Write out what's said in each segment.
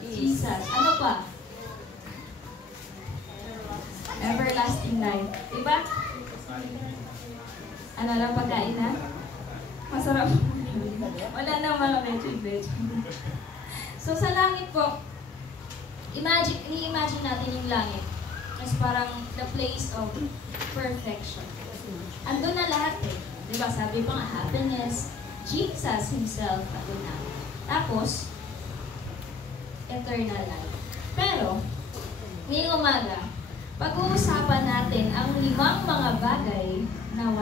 Jesus. Ano pa? Everlasting life. Diba? Ano lang pagkain na? Masarap. Wala na mga veg. So sa langit po, i-imagine natin yung langit as parang the place of perfection. Andun na lahat eh. Diba? Sabi pa nga, happiness, Jesus Himself, andun na. Tapos, eternal life. Pero, ngayong umaga, pag-uusapan natin ang 5 mga bagay na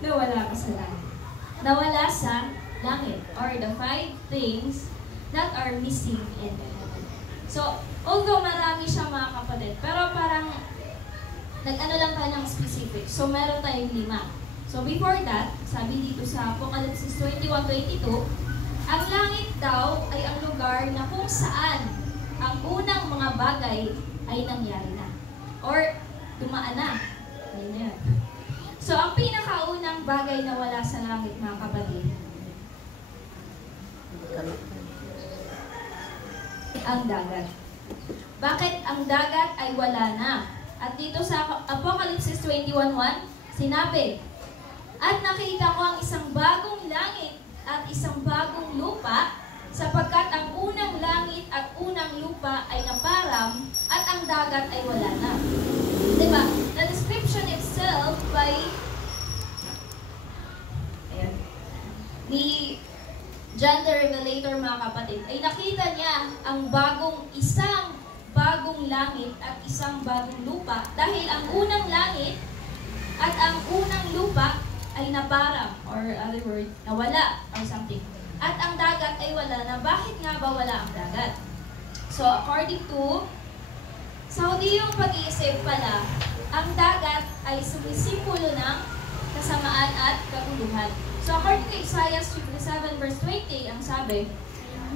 nawala ka sa langit. Nawala sa langit. Or the 5 things that are missing in heaven. So, although marami siya mga kapatid, pero parang nag-ano lang tayo ng specific. So, meron tayong 5. So, before that, sabi dito sa Apocalypse 21:22, ang langit daw ay ang lugar na kung saan ang unang mga bagay ay nangyari na. Or, dumaan na. Ayun na yun. So, ang pinakaunang bagay na wala sa langit, mga kapatid, ang dagat. Bakit ang dagat ay wala na? At dito sa Apocalypse 21:1, sinabi, at nakita ko ang isang bagong langit at isang bagong lupa, sapagkat ang unang langit at unang lupa ay naparam at ang dagat ay wala na. Diba? The description itself by ni John the Revelator, mga kapatid, ay nakita niya ang isang bagong langit at isang bagong lupa dahil ang unang langit at ang unang lupa ay naparam, or other word, nawala or something. At ang dagat ay wala na. Bakit nga ba wala ang dagat? So, according to Saudi yung pag-iisip pala, ang dagat ay sumisimbolo ng kasamaan at kaguluhan. So, according to Isaiah 57 verse 20, ang sabi,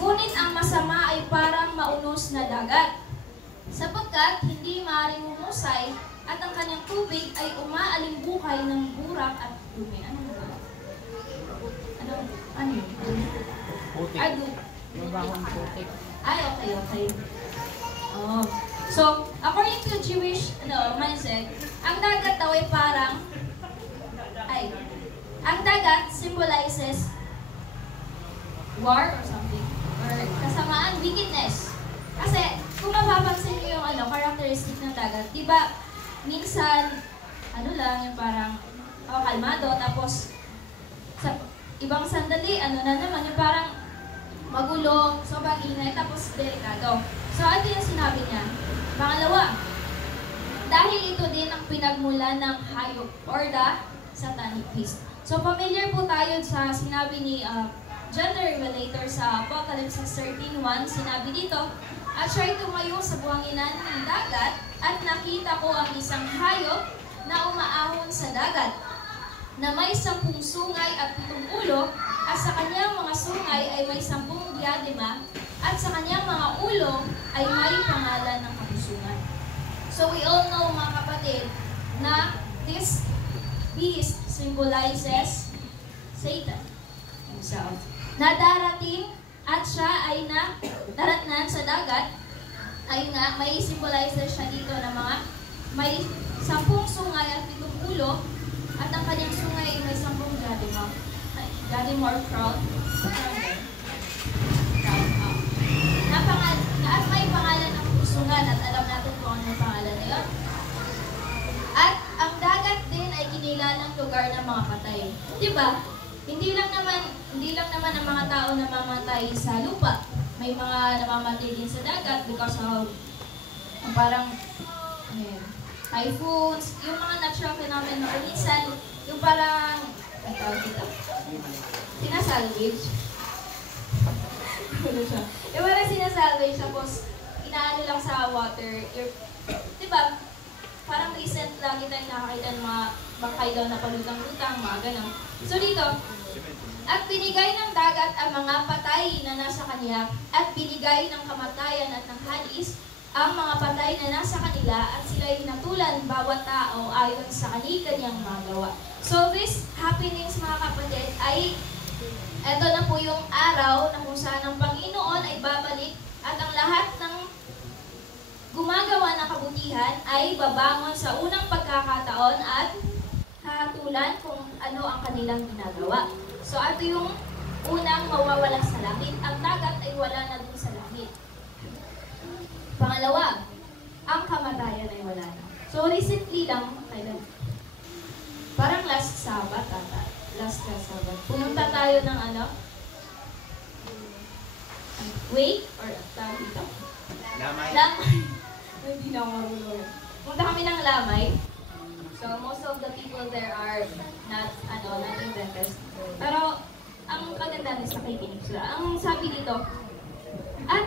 ngunit ang masama ay parang maunos na dagat, sapagkat hindi maaaring humusay at ang kanyang tubig ay umaalingbukay ng burak at dumi. Ano ba? Ano yun? Putik. Mabahong putik. Ay, okay. Oh. So, according to Jewish mindset, ang dagat daw ay parang ang dagat symbolizes war or something, or kasamaan, wickedness. Kasi, kung mapapansin niyo yung characteristic ng dagat, di ba, minsan, yung parang, kalmado, tapos, sa ibang sandali, na naman, yung parang magulo, sobrang ingay, tapos delikado. So, ano yung sinabi niya? Pangalawa, dahil ito din ang pinagmula ng hayop, or the satanic beast. So, familiar po tayo sa sinabi ni John the Revelator sa Apocalypse 13:1. Sinabi dito, at siya'y tumayo sa buhanginan ng dagat at nakita ko ang isang hayop na umaahon sa dagat, na may 10 sungay at 7 ulo, at sa kanyang mga sungay ay may 10 diadema, at sa kanyang mga ulo ay may pangalan ng kapusungan. So we all know, mga kapatid, na this beast symbolizes Satan himself, na darating at siya ay daratnan sa dagat. Ay nga, may symbolizer siya dito na may 10 sungay at 7 ulo, at ang kanyang sungay ay may 10 diadema. Diadema or crown. At may pangalan ng kapusungan, at alam natin kung ano yung pangalan na yun. At ang dagat din ay kinilalang lugar ng mga patay. Diba? Hindi lang naman ang mga tao na namamatay sa lupa. May mga namamatay din sa dagat because of parang typhoons, yung mga natural phenomena na minsan, yung parang sinasalvage. Yung parang sinasalvage, tapos inaano lang sa water. Diba? Parang recent lagi tayong nakakita ng mga bangkay daw na palutang-lutang, mga ganun. So dito, at binigay ng dagat ang mga patay na nasa kanya, at binigay ng kamatayan at ng Hades ang mga patay na nasa kanila, at sila'y natulan bawat tao ayon sa kani-kanyang magawa. So this happenings, mga kapatid, ay eto na po yung araw na kung saan ang Panginoon ay kamatayan ay babangon sa unang pagkakataon at hahatulan kung ano ang kanilang ginagawa. So, ito yung unang mawawala sa langit. Ang dagat ay wala na dun sa langit. Pangalawa, ang kamatayan ay wala na. So, recently lang, parang last Sabbath, pumunta tayo ng wake, or tawag dito? Lamay. Hindi na ako marunong. Punta kami ng Lamay. So, most of the people there are not inventors. Pero, ang kagandahan is nakikinig sila. Ang sabi dito, at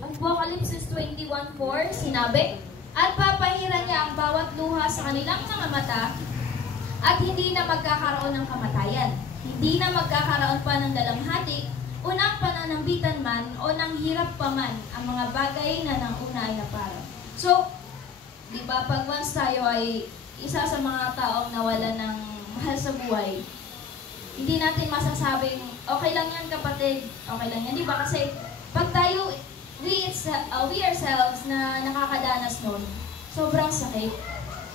Apocalypse 21:4, sinabi, at papahiran niya ang bawat luha sa kanilang mga mata at hindi na magkakaroon ng kamatayan. Hindi na magkakaroon pa ng dalamhati o ng pananambitan man o ng hirap pa man ang mga bagay na nang una ay naparang. So, di ba, pag once tayo ay isa sa mga taong nawala ng mahal sa buhay, hindi natin masasabing, okay lang yan kapatid, okay lang yan. Di ba? Kasi pag tayo, we ourselves na nakakadanas nun, sobrang sakit.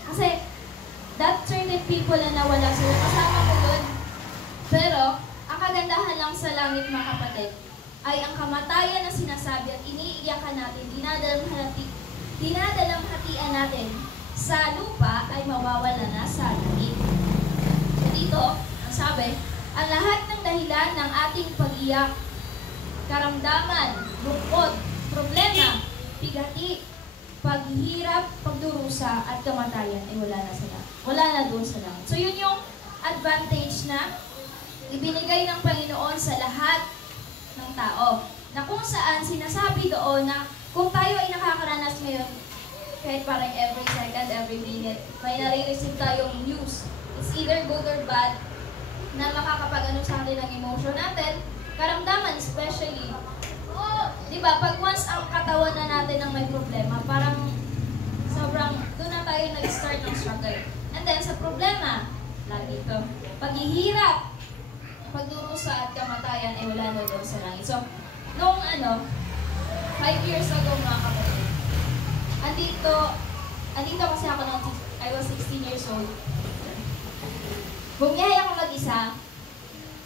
Kasi that certain people na nawala sila, kasama ko dun. Pero, ang kagandahan lang sa langit, mga kapatid, ay ang kamatayan na sinasabi at iniiyakan natin, dinadalamhatian natin sa lupa ay mawawala na sa langit. So dito, ang sabi, ang lahat ng dahilan ng ating pag-iyak, karamdaman, lungkot, problema, bigati, paghihirap, pagdurusa, at kamatayan ay wala na doon sa langit. So yun yung advantage na ibinigay ng Panginoon sa lahat ng tao. Na kung saan sinasabi doon na kung tayo ay nakakaranas ngayon, kahit parang every second, every minute, may nare-receive tayong news. It's either good or bad na makakapag-ano sa atin ng emotion natin, karamdaman especially. Di ba, pag once ang katawan na natin ang may problema, parang sobrang doon na tayo nag-start ng struggle. And then sa problema, lagi ito, paghihirap, pagdurusa at kamatayan ay wala na doon sa langit. So, noong 5 years ago mga kapatid, andito kasi ako nung I was 16 years old. Bumiyahe ako mag-isa,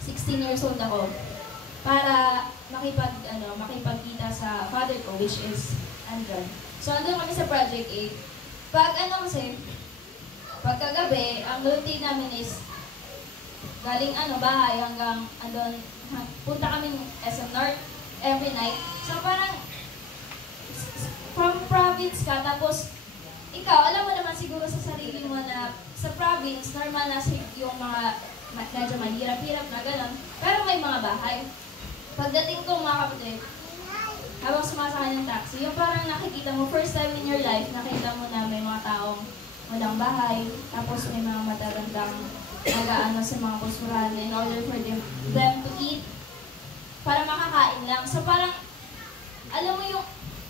16 years old ako, para makipagkita sa father ko, which is Andron. So, andun kami sa Project 8. Pagkagabi, ang routine namin is galing bahay hanggang andun, punta kami SM North every night. So, parang from province ka, tapos ikaw, alam mo naman siguro sa sarili mo na sa province, normal na yung mga medyo mahirap-hirap na gano'n. Pero may mga bahay. Pagdating ko mga kapatid, habang sumasakay ng taxi, yung parang nakikita mo, first time in your life, nakita mo na may mga taong walang bahay, tapos may mga matagandang nag-aano sa mga kusurahan in order for them to eat, para makakain lang. So parang, alam mo yung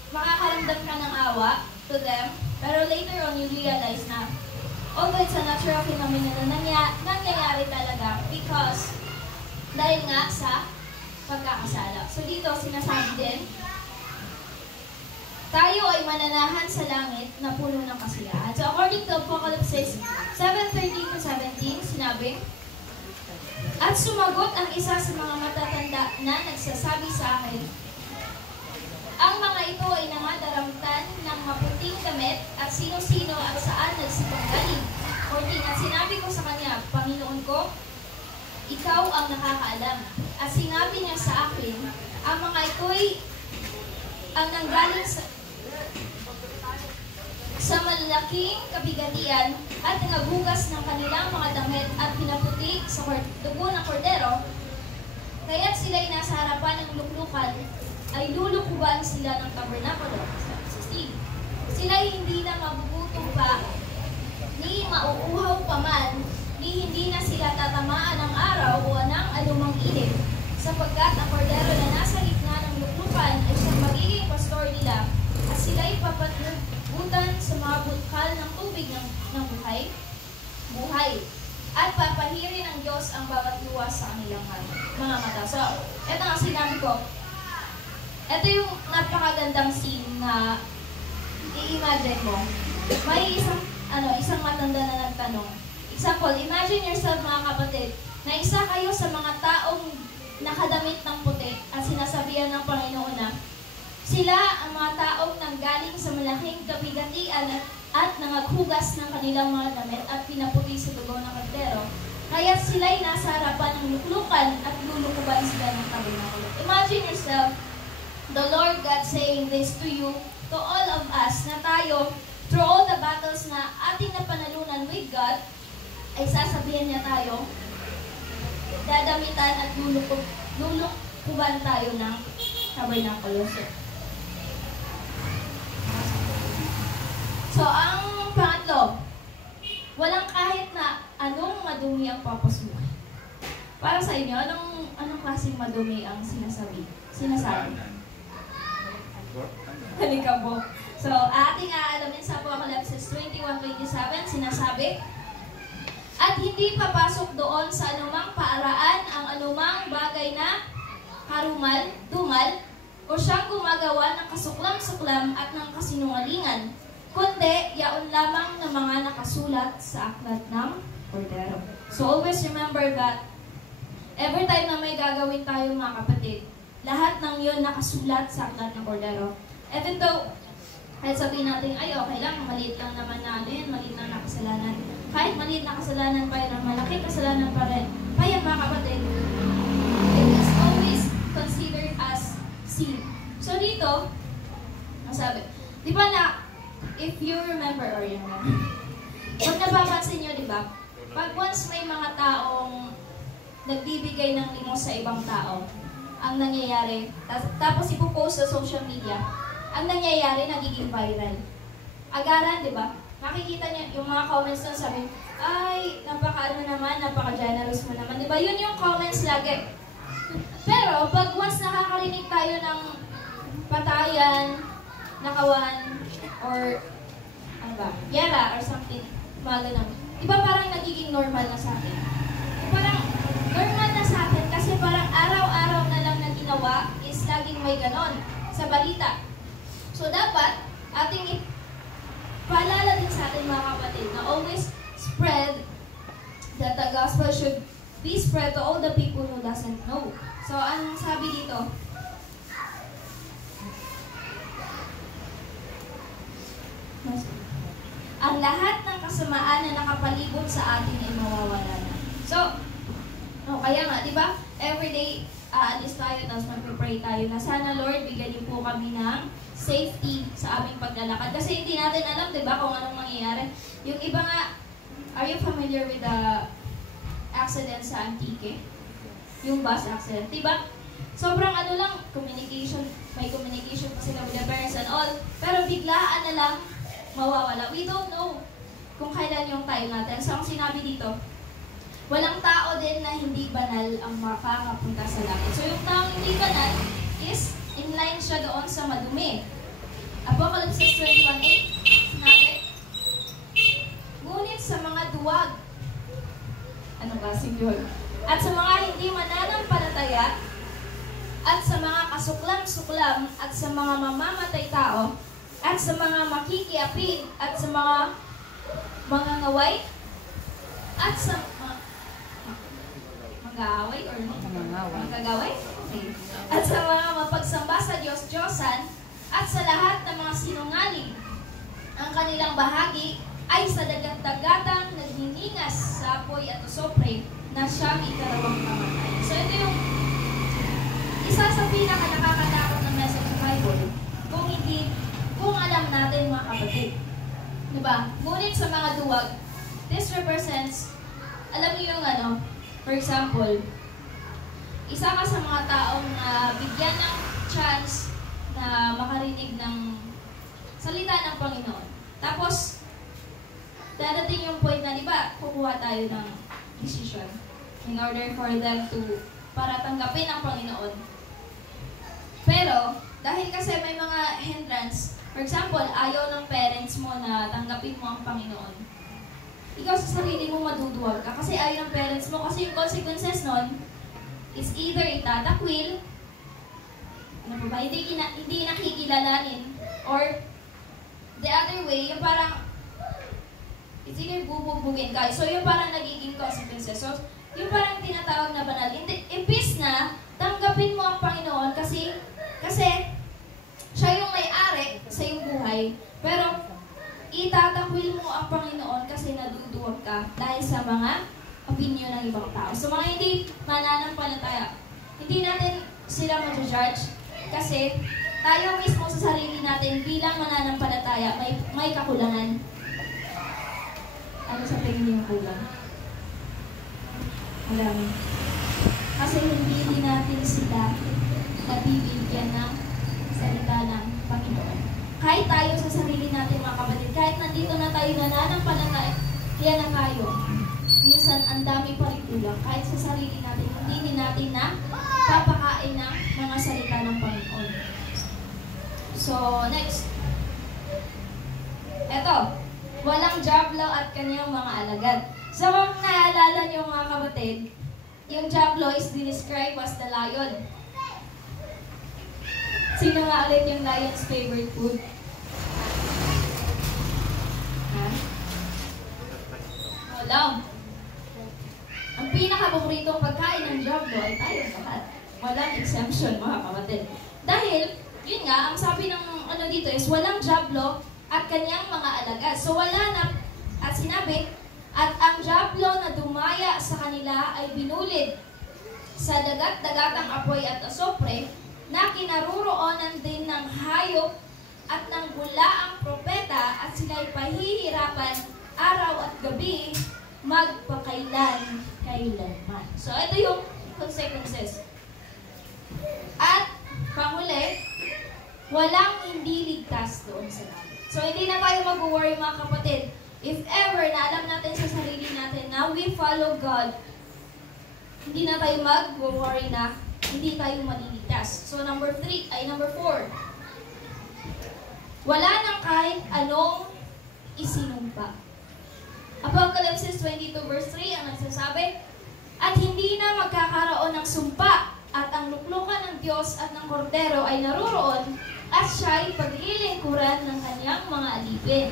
makakaramdam ka ng awa to them, pero later on, you realize na although it's a natural phenomenon na nangyayari talaga because dahil nga sa pagkakasala. So dito, sinasabi din, tayo ay mananahan sa langit na puno ng kasiyahan. So according to Apocalypse 7:13-17, sinabi, at sumagot ang isa sa mga matatanda na nagsasabi sa akin, ang mga ito ay namadaramtan ng maputing damit at sino-sino at saan nagsipanggaling. 14, at sinabi ko sa kanya, Panginoon ko, ikaw ang nakakaalam. At sinabi niya sa akin, ang mga ito'y ang nanggaling sa malalaking kabigatian at nangagugas ng kanilang mga damit at pinaputi sa dugo ng kordero, kaya't sila'y nasa harapan ng luklukan, ay lulukuban sila ng tabernakulo. 16. Sila'y hindi na magugutom pa, ni mauuhaw pa man, ni hindi na sila tatamaan ng araw o ng anumang init, sapagkat ang kordero na nasa gitna ng luklukan ay siyang magiging pastor nila, at sila'y papatnugutan sa mga butkal ng tubig ng buhay, at papahirin ng Diyos ang bawat luwas sa kanilang mga mata. So, eto ang sinabi ko. Ito yung napakagandang scene na i-imagine mo. may isang matanda na nagtanong. Example, imagine yourself mga kapatid, na isa kayo sa mga taong nakadamit ng puti at sinasabihan ng Panginoon na sila ang mga taong nanggaling sa malaking kabigatian at nangaghugas ng kanilang mga damit at pinaputi sa dugo ng kordero. Kaya sila'y nasa harapan ng luklukan at lulukuban sila ng tabernakulo. Imagine yourself, the Lord God saying this to you, to all of us, na tayo, through all the battles na ating napanalunan with God, ay sasabihin niya tayo, dadamitan at lulukuban tayo ng tabernakulo. So, ang pangatlo, walang kahit na anong madumi ang papasukin. Para sa inyo, anong klaseng madumi ang sinasabi? Halikabok. So, ating aalamin sa Apocalypse 21:27, sinasabi, at hindi papasok doon sa anumang paaraan ang anumang bagay na harumal, dumal, o siyang gumagawa ng kasuklam-suklam at ng kasinungalingan, kundi yaon lamang ng mga nakasulat sa aklat ng kordero. So always remember that every time na may gagawin tayo mga kapatid, lahat ng yun nakasulat sa aklat ng kordero. Even though, kahit sabihin natin, ay okay lang, maliit lang naman natin, maliit lang na kasalanan. Kahit maliit na kasalanan pa yun, malaki kasalanan pa rin. Kaya mga kapatid, it is always considered as sin. So dito, masabi, di ba na, if you remember or you know, pag napapansin nyo, di ba, pag once may mga taong nagbibigay ng limos sa ibang tao, ang nangyayari, tapos ipopost sa social media, ang nangyayari, nagiging viral. Agaran, di ba? Makikita niya yung mga comments na sabi, ay, napaka-ano naman, napaka-generous mo naman. Di ba? Yun yung comments lagi. Pero, pag once nakakarinig tayo ng patayan, nakawan, or ano ba, yara or something, mga ganun. Diba parang nagiging normal na sa atin? Parang normal na sa atin kasi parang araw-araw na lang na ginawa is laging may ganon sa balita. So dapat ating paalala din sa atin mga kapatid na always spread that the gospel should be spread to all the people who doesn't know. So anong sabi dito? Ang lahat ng kasamaan na nakapalibot sa atin ay mawawala na. So, kaya nga, di ba? Everyday, aalis tayo, tapos mag-pray tayo na sana, Lord, bigyan niyo po kami ng safety sa aming paglalakad. Kasi hindi natin alam, di ba, kung anong mangyayari. Yung iba nga, are you familiar with the accident sa Antique? Yung bus accident, di ba? Sobrang ano lang, may communication pa sila with the parents and all. Pero biglaan na lang, mawawala. We don't know kung kailan yung time natin. So, ang sinabi dito, walang tao din na hindi banal ang makakapunta sa langit. So, yung taong hindi banal is in line siya doon sa madumi. Apocalypse 21:8, sinabi, ngunit sa mga duwag, ano klaseng duwag? At sa mga hindi mananampalataya, at sa mga kasuklam-suklam, at sa mga mamamatay tao, at sa mga makikiapid, at sa mga ngaway, at sa mag-aaway or magagaway? Okay. At sa mga mapagsamba sa Diyos-Diyosan, at sa lahat ng mga sinungaling, ang kanilang bahagi ay sa dagat-dagatang nagniningas sa apoy at usopre na siyang ikarawang kamatayan. So ito yung isa sa pinaka-nakakatakot ng message sa Bible kung alam natin mga kapatid. Diba? Ngunit sa mga duwag, this represents, alam niyo yung ano, for example, isa ka sa mga taong bigyan ng chance na makarinig ng salita ng Panginoon. Tapos, dadating yung point na, di ba, kukuha tayo ng decision in order for them to, para tanggapin ang Panginoon. Pero, dahil kasi may mga hindrance, for example, ayaw ng parents mo na tanggapin mo ang Panginoon. Ikaw sa sarili mo maduduwag ka kasi ayaw ng parents mo. Kasi yung consequences nun is either itatakwil, ano ba, hindi nakikilalanin, or the other way, yung parang It's either bububugin ka. So, yung parang nagiging consequences. So, yung parang tinatawag na banal. Impis na, tanggapin mo ang Panginoon kasi siya yung may-ari sa iyong buhay. Pero, itatakwil mo ang Panginoon kasi naduduwag ka dahil sa mga opinion ng ibang tao. So, mga hindi mananampalataya, hindi natin sila ma-judge kasi tayo mismo sa sarili natin bilang mananampalataya may kakulangan. Ano sa tingin niyo yung kulang? Marami. Kasi hindi natin sila nabibigyan ng salita ng Panginoon. Kahit tayo sa sarili natin mga kapatid, kahit nandito na tayo nananampalataya na tayo, minsan ang dami pa rin kulang. Kahit sa sarili natin, hindi din natin na papakain ng mga salita ng Panginoon. So, next. Eto. Walang Diablo at kanyang mga alagad. So, kung naalala niyo mga kapatid, yung Diablo is described as the lion. Sino nga ulit yung lion's favorite food? Ha? Wala. Ang pinakapaboritong pagkain ng Diablo ay tayong lahat. Walang exemption mga kapatid. Dahil, yun nga, ang sabi ng ano dito is walang Diablo at kanyang mga alagad. So wala na, at sinabi, at ang Diablo na dumaya sa kanila ay binulid sa dagat-dagatang apoy at asopre na kinaruroonan din ng hayop at ng bulaang propeta at sila'y pahihirapan araw at gabi magpakailan-kailanman. So ito yung consequences. At panghuli, walang hindi ligtas doon sa langit. So, hindi na tayo mag-worry mga kapatid. If ever na alam natin sa sarili natin na we follow God, hindi na tayo mag-worry na hindi tayo maliligtas. So, number 4. Wala nang kahit anong isinumpa. Apocalypse 22 verse 3 ang nagsasabi, at hindi na magkakaroon ng sumpa at ang luklukan ng Diyos at ng Kordero ay naruroon at siya'y paglilingkuran ng kanyang mga alipin.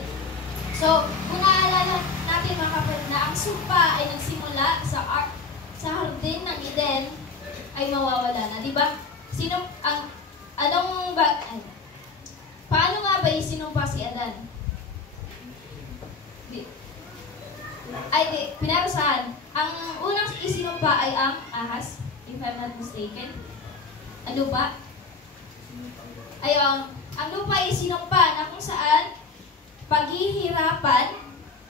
So, kung naalala natin mga kapatid na ang sumpa ay nagsimula sa hardin ng Eden, ay mawawala na, di ba? Paano nga ba isinumpa si Adan? Pinarusahan. Ang unang isinumpa ay ang ahas, if I'm not mistaken. Ang lupa. Ang lupa ay sinumpa na kung saan paghihirapan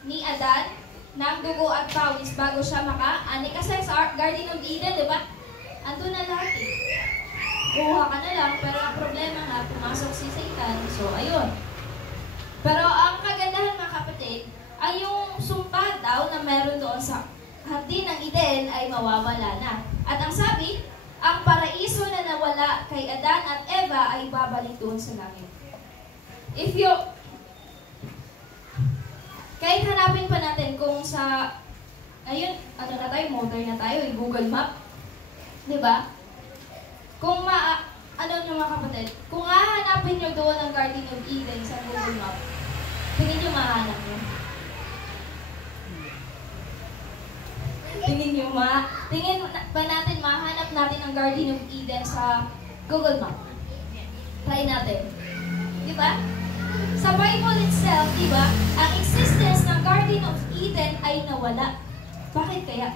ni Adan ng dugo at pawis bago siya maka-ani. Kasi sa Garden of Eden, di ba? Andun na lahat eh. Kuha ka na lang, pero ang problema nga, pumasok si Satan. So, ayun. Pero ang kagandahan mga kapatid, ay yung sumpa daw na meron doon sa hardin ng Eden ay mawawala na. At ang sabi, ang paraiso na nawala kay Adan at Eva ay babalik doon sa langit. Kahit hanapin pa natin kung sa, ayun, modern na tayo, Google Map. Diba? Kung mga kapatid, kung hahanapin nyo doon ang Garden of Eden sa Google Map, tingin nyo mahanap nyo. Tingin pa natin, mahanap natin ang Garden of Eden sa Google Map. Try natin. Diba? Sa Bible itself, diba, ang existence ng Garden of Eden ay nawala. Bakit kaya?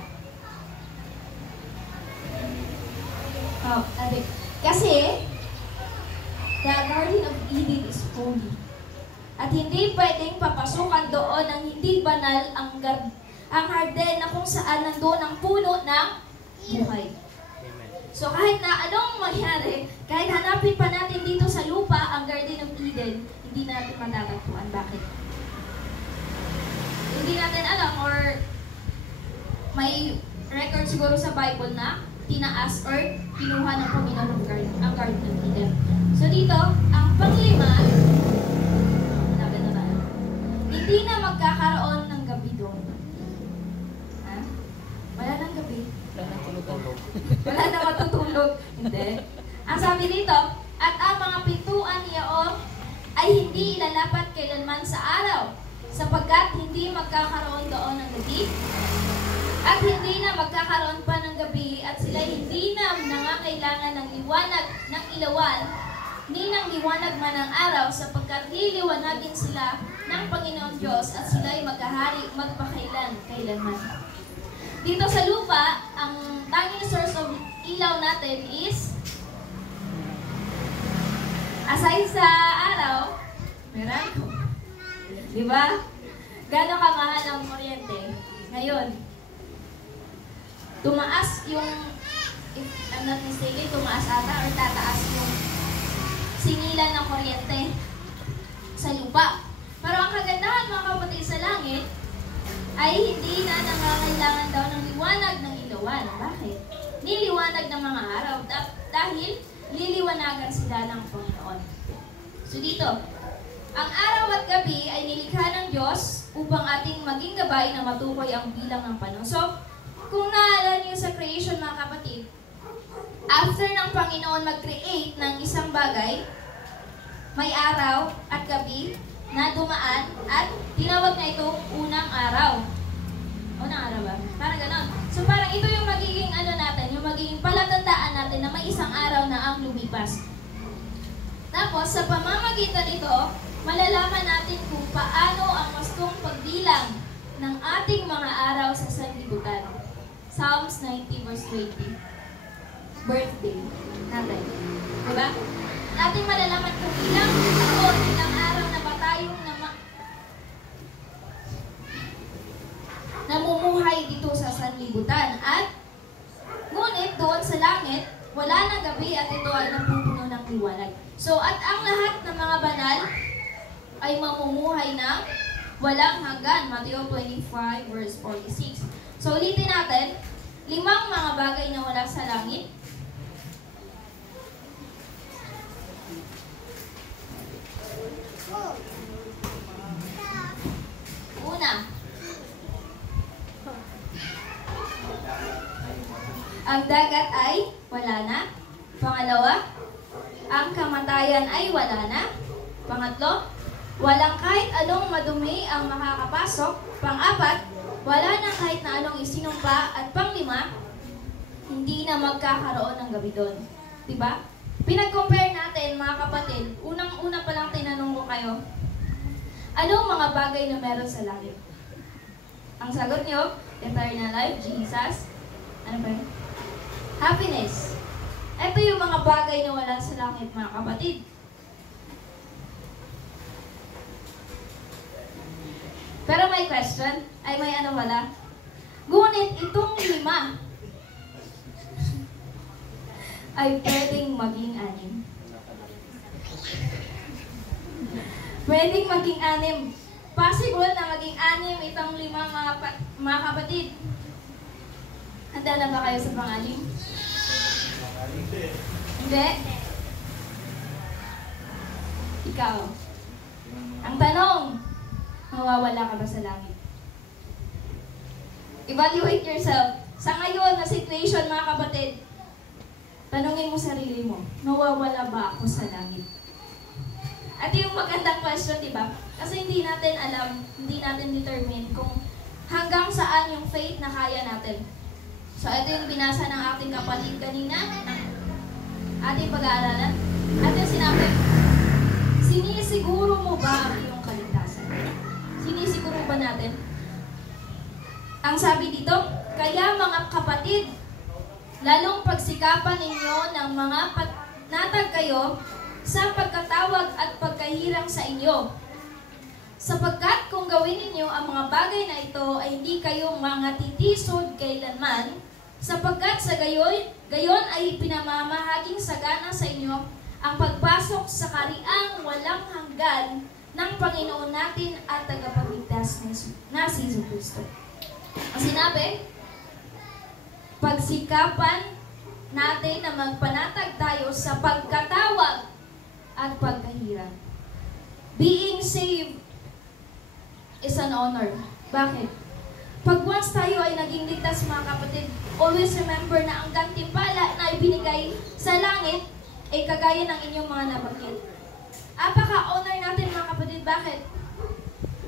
Kasi, the Garden of Eden is holy. At hindi pwedeng papasukan doon ng hindi banal ang hardin na kung saan nandoon ang puno ng buhay. So kahit na anong mangyari, kahit hanapin pa natin dito sa lupa ang Garden of Eden, hindi natin matatagpuan. Bakit? Hindi natin alam or may record siguro sa Bible na tinaas or kinuha ng Panginoon ang Garden of Eden. So dito, ang panglima, hindi na magkakaroon ng gabi doon. Ha? Wala nang gabi. Wala na matutulog. Hindi. Ang sabi dito, at ang mga pintuan niyaon ay hindi ilalapat kailanman sa araw. sapagkat hindi magkakaroon doon ng gabi, at hindi na magkakaroon pa ng gabi, at sila hindi na nangangailangan ng liwanag ng ilawan, ni ng liwanag man ng araw, sapagkat liliwanagin sila ng Panginoon Diyos, at sila'y magkahari magpakailanman. Dito sa lupa, ang tanging source of ilaw natin is, aside sa araw, Meralco. Diba? Gano'ng kamahal ang kuryente? Ngayon, tumaas yung, if I'm not mistaken, tumaas ata or tataas yung singilan ng kuryente sa lupa. Pero ang kagandahan, mga kapatid, sa langit ay hindi na nangangailangan daw ng liwanag ng ilawan. Bakit? Niliwanag ng mga araw dahil liliwanagan sila ng Panginoon. So dito, ang araw at gabi ay nilikha ng Diyos upang ating maging gabay na matukoy ang bilang ng panahon. So, kung naalala niyo sa creation, mga kapatid, after ng Panginoon mag-create ng isang bagay, may araw at gabi na dumaan at tinawag na ito unang araw. Unang araw ba? Parang ganon. So parang ito yung magiging natin, yung magiging palatandaan natin na may isang araw na ang lumipas. Tapos sa pamamagitan nito, malalaman natin kung paano ang wastong pagbilang ng ating mga araw sa sanlibutan. Psalms 90 verse 20. Birthday natin. Diba? Natin malalaman kung ilang taon, ilang araw na ba tayong namumuhay dito sa sanlibutan. At ngunit doon sa langit, wala na gabi at ito ay napupuno ng liwanag. So, at ang lahat ng mga banal ay mamumuhay ng walang hanggan. Mateo 25 verse 46. So, ulitin natin, 5 mga bagay na wala sa langit. Una, ang dagat ay wala na. Pangalawa, ang kamatayan ay wala na. Pangatlo, walang kahit anong madumi ang makakapasok. Pang-apat, wala na kahit na anong isinumpa. At pang-lima, hindi na magkakaroon ng gabi doon. Diba? Pinag-compare natin, mga kapatid, unang-una pa lang tinanong ko kayo, anong mga bagay na meron sa langit? Ang sagot nyo, eternal life, Jesus, ano ba yun? Happiness. Ito yung mga bagay na wala sa langit, mga kapatid. Pero may question, ay may ano wala. Ngunit itong 5 ay pwedeng maging 6. Pwedeng maging 6. Possible na maging 6 itong 5 mga kapatid. Handa na ba kayo sa pang-6? Hindi? Ikaw. Ang tanong, mawawala ka ba sa langit? Evaluate yourself. Sa ngayon na situation, mga kapatid, tanungin mo sarili mo, mawawala ba ako sa langit? At yung magandang question, diba? Kasi hindi natin alam, hindi natin determine kung hanggang saan yung faith na kaya natin. So, ito yung binasa ng ating kapatid kanina, ating pag-aaralan. At yung sinabi, sinisiguro mo ba ang iyong kaligtasan? Sinisiguro ba natin? Ang sabi dito, kaya mga kapatid, lalong pagsikapan ninyo ng mga natag kayo sa pagkatawag at pagkahirang sa inyo. Sapagkat kung gawin ninyo ang mga bagay na ito ay hindi kayo mga titisod kailanman, sapagkat sa gayon ay pinamamahaging sagana sa inyo ang pagpasok sa kariang walang hanggan ng Panginoon natin at tagapagligtas na si Jesucristo. Ang sinabi, pagsikapan natin na magpanatag tayo sa pagkatawag at pagkahirap. Being saved is an honor. Bakit? Pag once tayo ay naging ligtas, mga kapatid, always remember na ang gantimpala na ibinigay sa langit ay kagaya ng inyong mga nabanggit. Apaka-honor natin, mga kapatid. Bakit?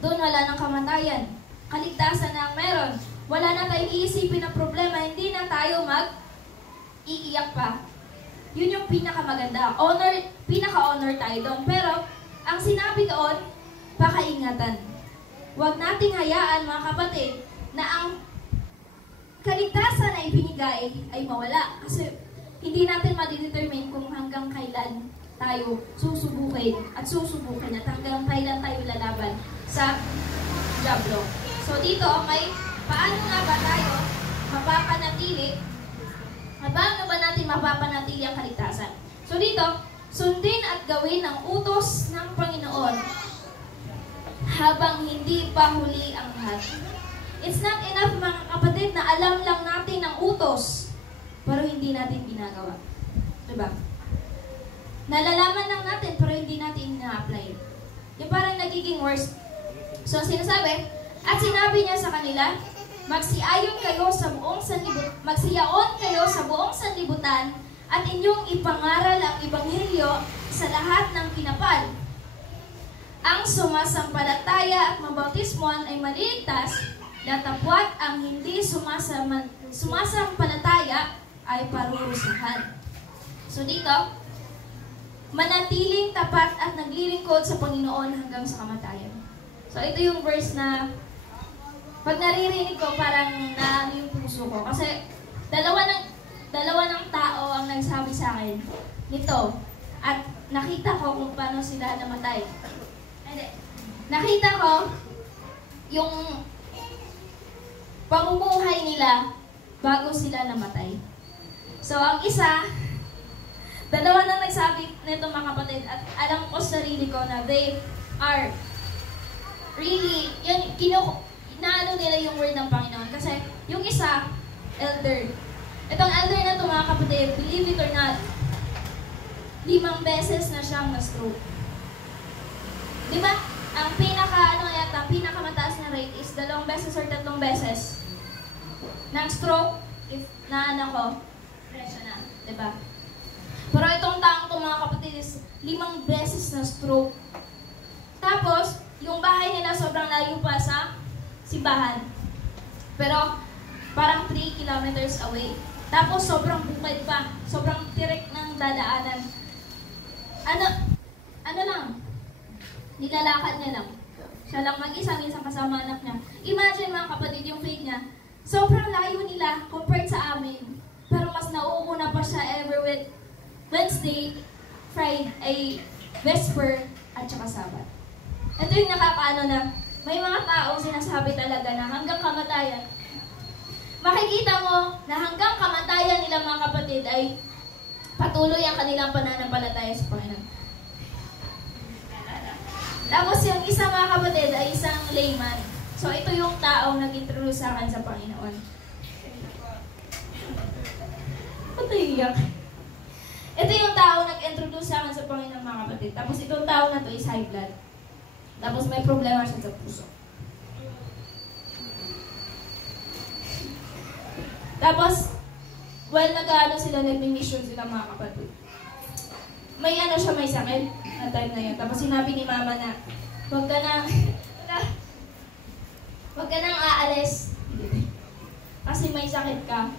Doon wala ng kamatayan. Kaligtasan na ang meron. Wala na tayong iisipin na problema. Hindi na tayo iiyak pa. Yun yung pinakamaganda. Pinaka-honor tayo doon. Pero, ang sinabi doon, pakaingatan. Huwag nating hayaan, mga kapatid, na ang kaligtasan na ibinigay ay mawala. Kasi, hindi natin madidetermine kung hanggang kailan tayo susubukin at hanggang kailan tayo lalaban sa Diablo. So, dito, paano nga ba tayo paano ba natin mapapanatili ang kaligtasan? So dito, sundin at gawin ang utos ng Panginoon habang hindi pa huli ang lahat. It's not enough, mga kapatid, na alam lang natin ang utos, pero hindi natin ginagawa. Diba? Nalalaman lang natin, pero hindi natin ina-apply. Yung parang nagiging worse. So sinasabi, at sinabi niya sa kanila, magsiayon kayo sa buong sanlibutan at inyong ipangaral ang ebanghelyo sa lahat ng pinapal. Ang sumasampalataya at mabautismoan ay maliligtas, datapwat ang hindi sumasampalataya ay parurusahan. So dito, manatiling tapat at naglilingkod sa Panginoon hanggang sa kamatayan. So ito yung verse na pag naririnig ko, parang naano yung puso ko. Kasi dalawa ng tao ang nagsabi sa akin nito. At nakita ko kung paano sila namatay. Nakita ko yung pamumuhay nila bago sila namatay. So ang isa, dalawa nang nagsabi nito, mga kapatid, at alam ko sa sarili ko na they are really, inaano nila yung word ng Panginoon. Kasi yung isa, elder. Itong elder na ito, mga kapatid, believe it or not, 5 beses na siyang na-stroke. Diba? Ang pinakamataas na rate is 2 beses or 3 beses. Nang-stroke, if naano ko, presyo na. Diba? Pero itong taong ito, mga kapatid, is 5 beses na stroke. Tapos, yung bahay nila sobrang layo pa sa simbahan. Pero, parang 3 kilometers away. Tapos, sobrang bukid pa. Sobrang tirik ng dadaanan. Ano lang? Nilalakad niya lang. Siya lang mag-isa, minsan kasama anak niya. Imagine, mga kapatid, yung faith niya. Sobrang layo nila compared sa amin. Pero mas nauuna pa siya ever with Wednesday, Friday, Vesper, at saka Sabat. Ito yung nakakaano na may mga taong sinasabi talaga na hanggang kamatayan. Makikita mo na hanggang kamatayan nila, mga kapatid, ay patuloy ang kanilang pananampalataya sa Panginoon. Tapos yung isa, mga kapatid, ay isang layman. So ito yung taong nag-introduce sa akin sa Panginoon. Ba't iyak? Ito yung taong nag-introduce sa akin sa Panginoon, mga kapatid. Tapos itong tao na to is high blood. Tapos may problema siya sa puso. Tapos, nag-aano sila, nag-mission sila, mga kapatid. May sakit na time na yun. Tapos sinabi ni mama na, huwag ka nang aalis. Kasi may sakit ka.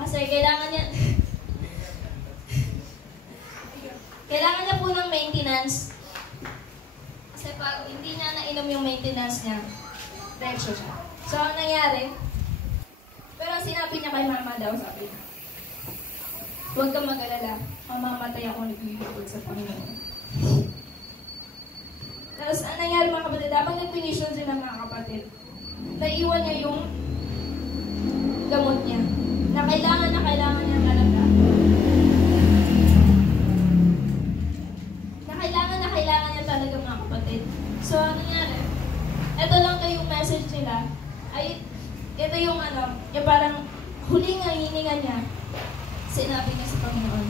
Kasi kailangan niya po ng maintenance. Kasi pag hindi niya nainom yung maintenance niya, diretso siya. So, ang nangyari, pero sinabi niya kay mama daw, sabi niya, huwag kang mag-alala, mamamatay ako naglilingkod sa Panginoon. Tapos, ang nangyari, mga kapatid, habang nag-finisyon sila, mga kapatid, naiwan niya yung gamot niya, na kailangan niya talaga. Kailangan niya talaga, mga kapatid. So, ano nangyari? Ito lang yung message nila. Ay, ito yung yung parang huling hininga niya, sinabi niya sa Panginoon.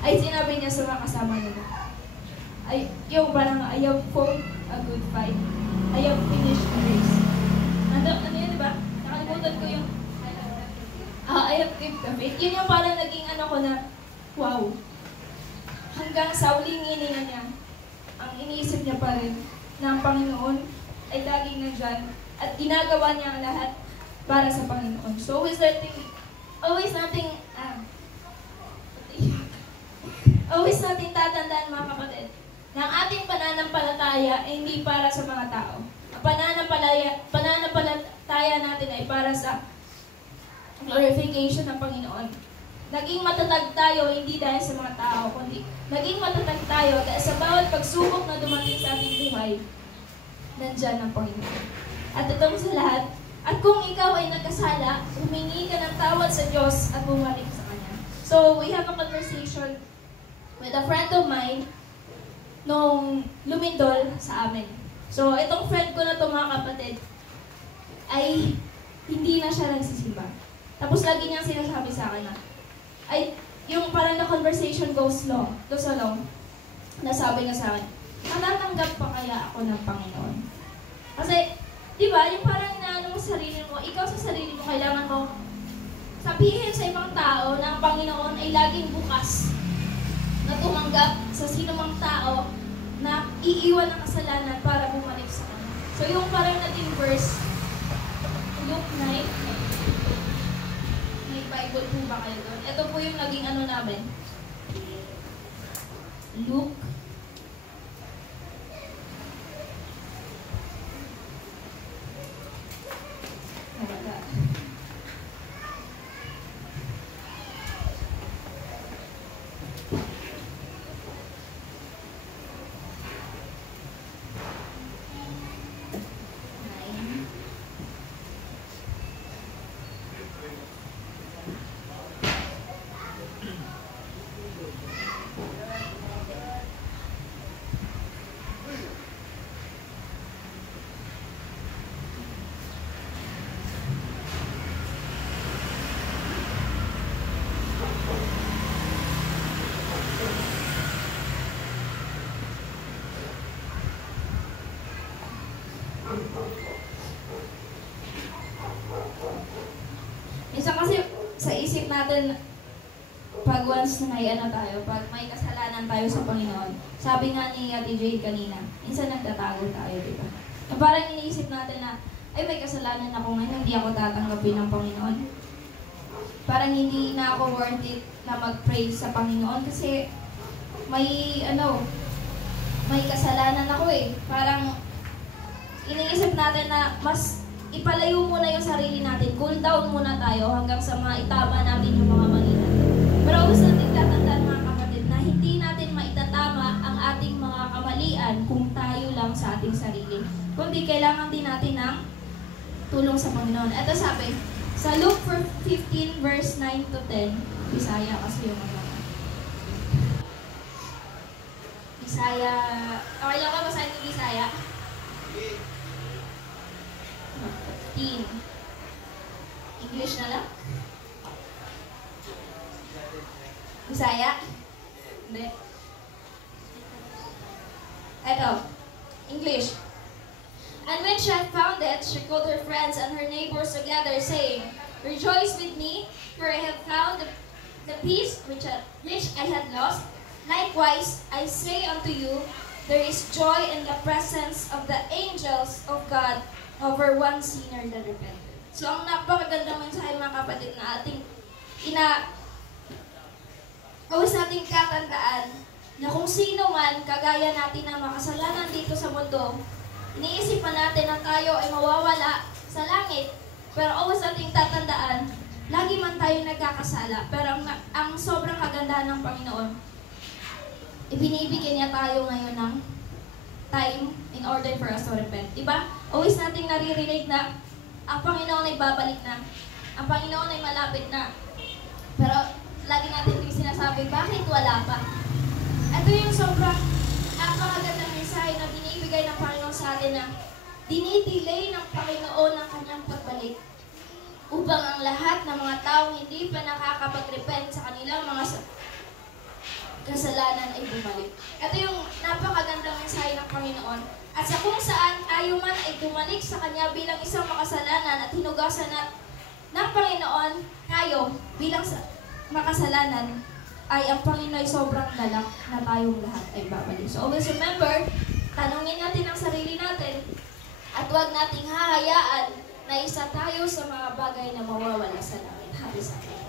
Ay, sinabi niya sa mga kasama nila. Ay, yung parang, I have fought a good fight. I have finished the race. Ano yun, diba? Nakalimutan ko yung, I have kept the faith. Yun yung parang naging ko na, wow. Hanggang sa huling hininga niya, ang iniisip niya pa rin na ang Panginoon ay laging nandyan at ginagawa niya ang lahat para sa Panginoon. So always natin tatandaan mga kapatid, na ang ating pananampalataya ay hindi para sa mga tao. Ang pananampalataya natin ay para sa glorification ng Panginoon. Naging matatag tayo hindi dahil sa mga tao, kundi naging matatag tayo dahil sa bawat pagsubok na dumating sa ating buhay, nandyan ang Panginoon. At itong sa lahat, at kung ikaw ay nagkasala, humingi ka ng tawad sa Diyos at bumalik sa Kanya. So, we have a conversation with a friend of mine nung lumindol sa amin. So, itong friend ko na ito mga kapatid, ay hindi na siya nagsisimba. Tapos lagi niyang sinasabi sa akin na, ay, yung parang na conversation goes so long, nasabi niya sa akin, matatanggap pa kaya ako ng Panginoon? Kasi, di ba, yung parang inaano mo sa sarili mo, ikaw sa sarili mo, kailangan mo sabihin sa ibang tao na ang Panginoon ay laging bukas na tumanggap sa sinumang tao na iiwan ng kasalanan para bumalik sa Kanya. So yung parang naging verse, Luke 9, may Bible po ba kayo doon? Ito po yung naging ano namin. Luke minsan kasi sa isip natin, pag once na may ano tayo, pag may kasalanan tayo sa Panginoon, sabi nga ni Ate Jade kanina, minsan nagtatago tayo, di ba? Na parang iniisip natin na, ay may kasalanan ako ngayon, hindi ako tatanggapin ng Panginoon. Parang hindi na ako worth it na mag-pray sa Panginoon kasi may kasalanan ako eh. Parang iniisip natin na mas ipalayo muna yung sarili natin, cool down muna tayo hanggang sa maitama natin yung mga mali natin. Pero gusto natin tatandaan mga kapatid na hindi natin maitatama ang ating mga kamalian kung tayo lang sa ating sarili. Kundi kailangan din natin ng tulong sa Panginoon. Ito sabi, sa Luke 15 verse 9 to 10, Bisaya kasi yung mga Bisaya, okay lang ba basahin yung Bisaya? 15. English na lang? Bisaya? Hindi. Ito. English. And when she had found it, she called her friends and her neighbors together, saying, Rejoice with me, for I have found the peace which I had lost. Likewise, I say unto you, there is joy in the presence of the angels of God over one sinner that repented. So, ang napakagandang mensahe mga kapatid na ating always nating tatandaan na kung sino man kagaya natin na makasalanan dito sa mundo, iniisip pa natin na tayo ay mawawala sa langit, pero always nating tatandaan, lagi man tayo nagkakasala, pero ang sobrang kagandahan ng Panginoon, ibinibigyan niya tayo ngayon ng time in order for us to repent. Diba? Always nating naririnig na ang Panginoon ay babalik na. Ang Panginoon ay malapit na. Pero lagi natin yung sinasabi, bakit wala pa? Ito yung sobrang napakagandang mensahe na binibigay ng Panginoon sa atin na dinidelay ng Panginoon ang kanyang pagbalik upang ang lahat ng mga taong hindi pa nakakapag-repent sa kanilang mga kasalanan ay bumalik. Ito yung napakagandang mensahe ng Panginoon. At sa kung saan tayo man ay bumalik sa Kanya bilang isang makasalanan at hinugasan ng Panginoon tayo bilang makasalanan, ay ang Panginoon ay sobrang galak na tayong lahat ay babalik. So always remember, tanungin natin ang sarili natin at huwag nating hahayaan na isa tayo sa mga bagay na mawawala sa langit. Happy Sunday.